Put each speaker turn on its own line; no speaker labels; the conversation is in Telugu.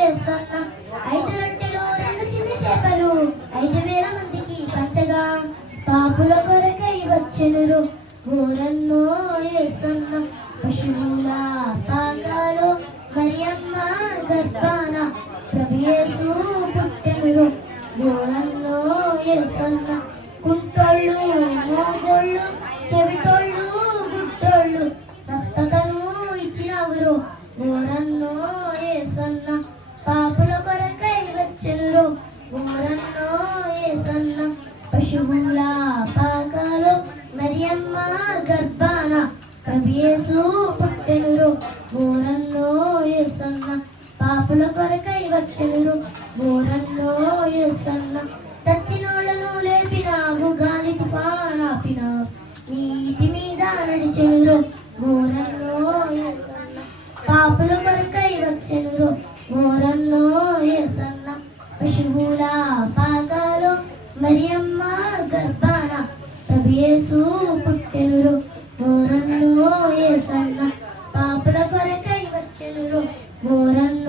ఏసన్న. ఐదు రొట్టెలు రెండు చిన్న చేపలు. ఐదు వేల మందికి పంచగా పాపుల కొరకై వచ్చెనులు ఊరన్నో ఏసన్న పశువుల పాకాలు మరియమ్మ గర్భాన ప్రభు పుట్టెనులు ఊరన్నో ఎస్సన్న కుంటోళ్ళు మోగోళ్ళు ఇచ్చినవురు ఓరన్నో ఏసన్న పాపుల కొరకై వచ్చెనురు. ఓరన్నో ఏసన్న పశువుల పాకాలో మరియమ్మ గర్భాన ప్రభు పుట్టెనురు. ఓరన్నో ఏసన్న పాపుల కొరకై వచ్చెనురు. ఓరన్నో ఏసన్న చచ్చినోళ్ళను లేపినావు గాలి తుఫానాపినావు. నీటి మీద నడిచెనురు. ఓరన్నో కాపుల కొరకై వచ్చెను. ఓరన్నో ఎసన్న పశువుల పాకాలో మరియమ్మ గర్భాన ప్రభుయేసు పుట్టెనురు. ఓరన్నో ఎసన్న పాపుల కొరకై వచ్చెనురు. ఓరన్నో